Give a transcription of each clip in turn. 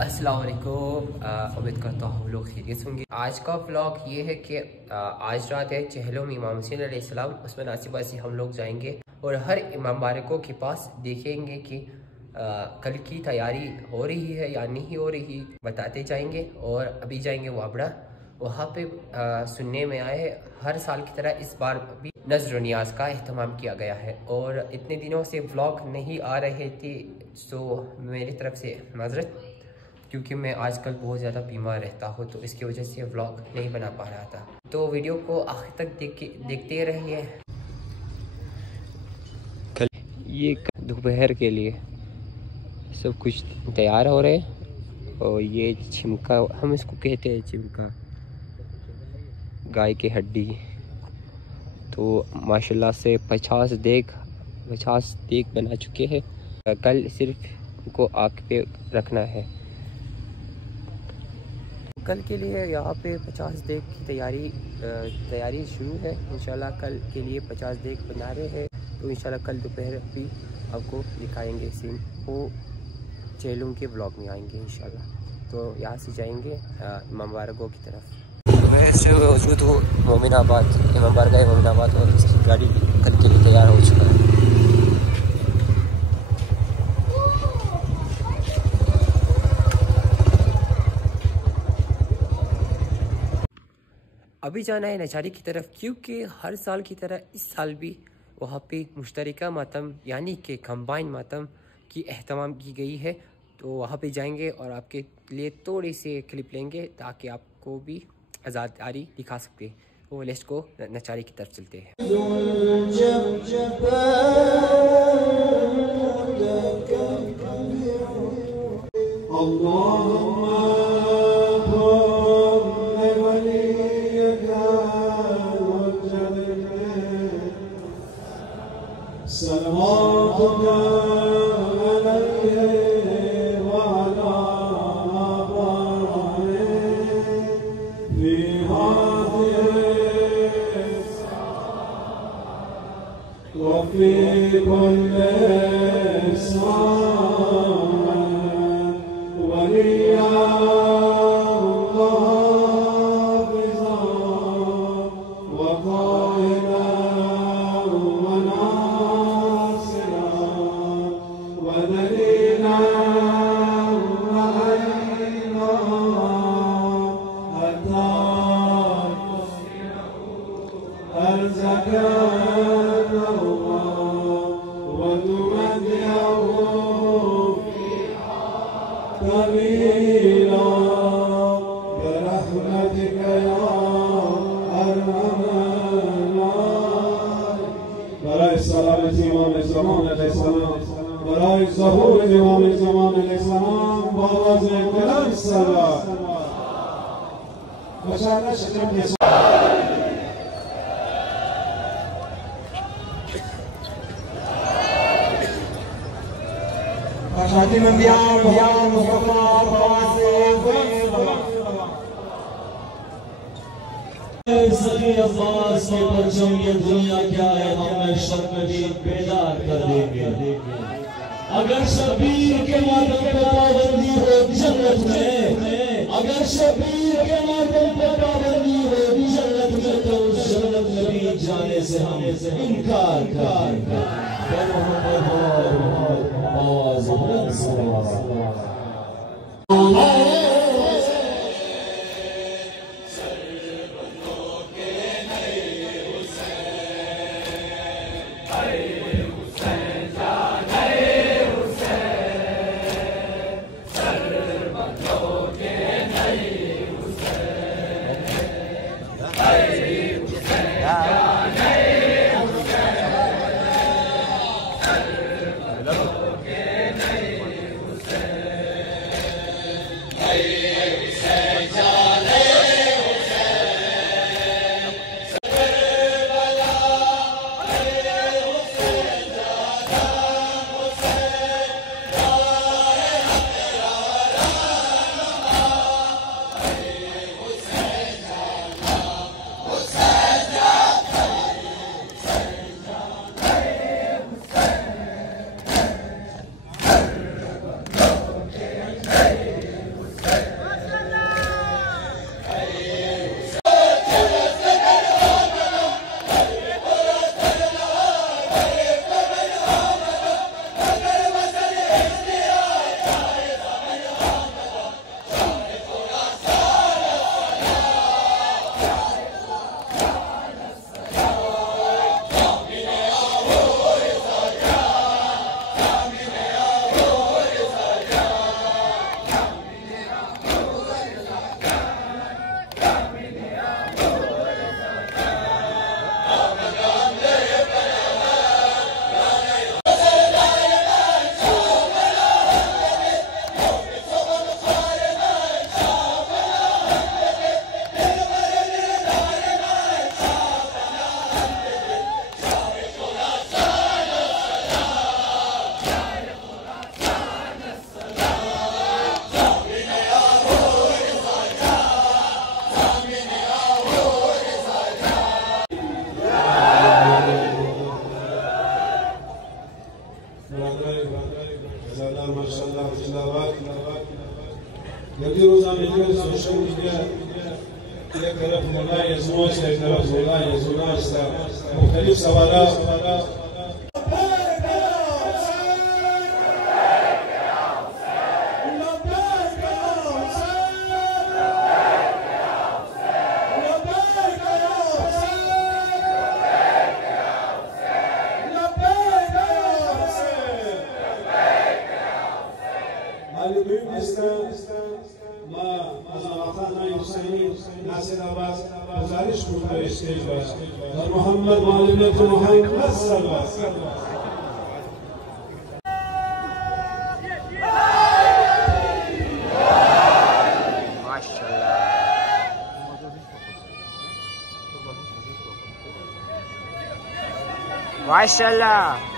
अस्सलाम वालेकुम। उम्मीद करता हूँ लोग खैरियत होंगे। आज का व्लॉग ये है कि आज रात है चहलम इमाम हुसैन अलैहिस्सलाम, उसमें नासिबा से हम लोग जाएंगे और हर इमाम बारकों के पास देखेंगे कि कल की तैयारी हो रही है या नहीं हो रही, बताते जाएंगे। और अभी जाएंगे वाबड़ा, वहाँ पे सुनने में आए हर साल की तरह इस बार भी नज़र नियाज का अहतमाम किया गया है। और इतने दिनों से व्लॉग नहीं आ रहे थे, तो मेरी तरफ से माजरत, क्योंकि मैं आजकल बहुत ज़्यादा बीमार रहता हूँ, तो इसकी वजह से व्लॉग नहीं बना पा रहा था। तो वीडियो को आखिर तक देखते रहिए। ये दोपहर के लिए सब कुछ तैयार हो रहे हैं। और ये छिमका, हम इसको कहते हैं छिमका, गाय की हड्डी। तो माशाल्लाह से 50 देख बना चुके हैं। कल सिर्फ इनको आग पे रखना है। कल के लिए यहाँ पे 50 देग की तैयारी शुरू है। इंशाल्लाह कल के लिए 50 देग बना रहे हैं। तो इंशाल्लाह कल दोपहर भी आपको दिखाएंगे सीन, वो चेलुम के ब्लॉग में आएंगे इंशाल्लाह। तो यहाँ से जाएंगे इमाम बारगाह की तरफ। वैसे मौजूद हूँ मोमिनाबाद, इमाम बारगाह मोमिनाबाद, और इसकी गाड़ी कल के लिए तैयार हो चुका है। अभी जाना है नचारी की तरफ, क्योंकि हर साल की तरह इस साल भी वहाँ पे मुश्तरका मातम यानी कि कंबाइन मातम की एहतमाम की गई है। तो वहाँ पे जाएंगे और आपके लिए थोड़ी सी क्लिप लेंगे ताकि आपको भी आज़ादारी दिखा सकते। वो लिस्ट को नचारी की तरफ चलते हैं। अब्बास के परचम ये दुनिया क्या है, हमें शर्मदी बेदार कर देंगे। अगर शबीर के मातम पे पाबंदी हो जन्नत में, अगर शबीर के मातम पे पाबंदी हो जन्नत में, तो उस जन्नत में भी जाने से हम इनकार करेंगे। जल्दी रोजाना मिलकर सोशल मीडिया एक तरफ मौला यज़मोच एक तरफ मौला यज़ुनास का मुख्तलिफ सवालात गुजारिश स्टेज पर और मोहम्मद मोहम्मद माशाल्लाह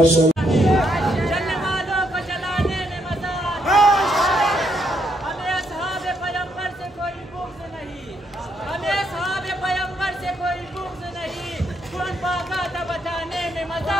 माशाअल्लाह। चलने वालों को चलाने में मजा हमें असहाबे पैगंबर से कोई बुग़्ज़ नहीं, हमें असहाबे पैगंबर से कोई बुग़्ज़ नहीं, कौन पाका था बताने में मजा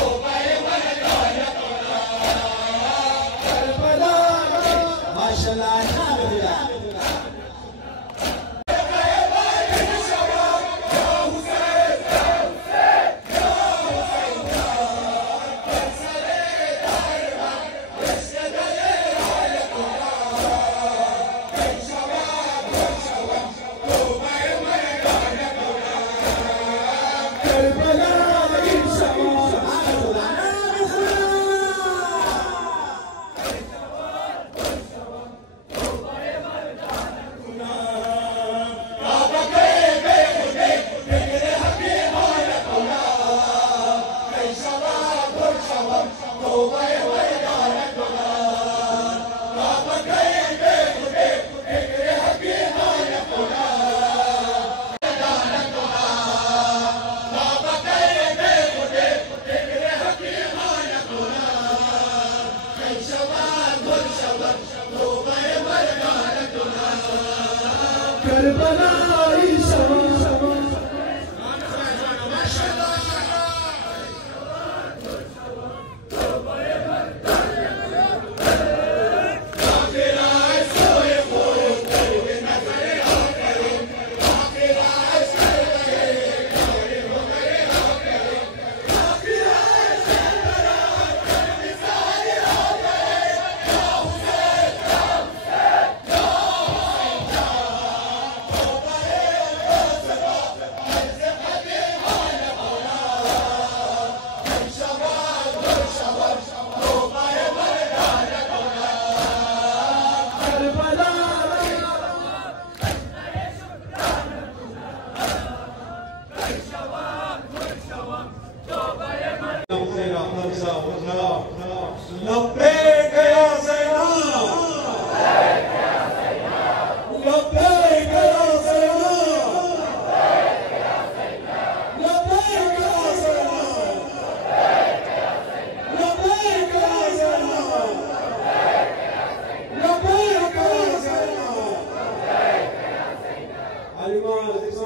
Oh,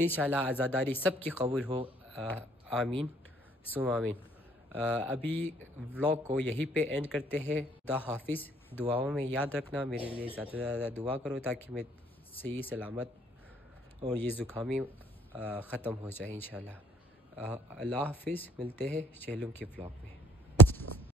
इंशाल्लाह आज़ादारी सबकी कबूल हो, आमीन सुम आमीन। अभी व्लॉग को यहीं पे एंड करते हैं। खुदा हाफिज़। दुआओं में याद रखना, मेरे लिए ज़्यादा से ज़्यादा दुआ करो ताकि मैं सही सलामत और ये ज़ुकामी ख़त्म हो जाए इंशाल्लाह। अल्लाह हाफिज़। मिलते हैं चेहलुम के व्लॉग में।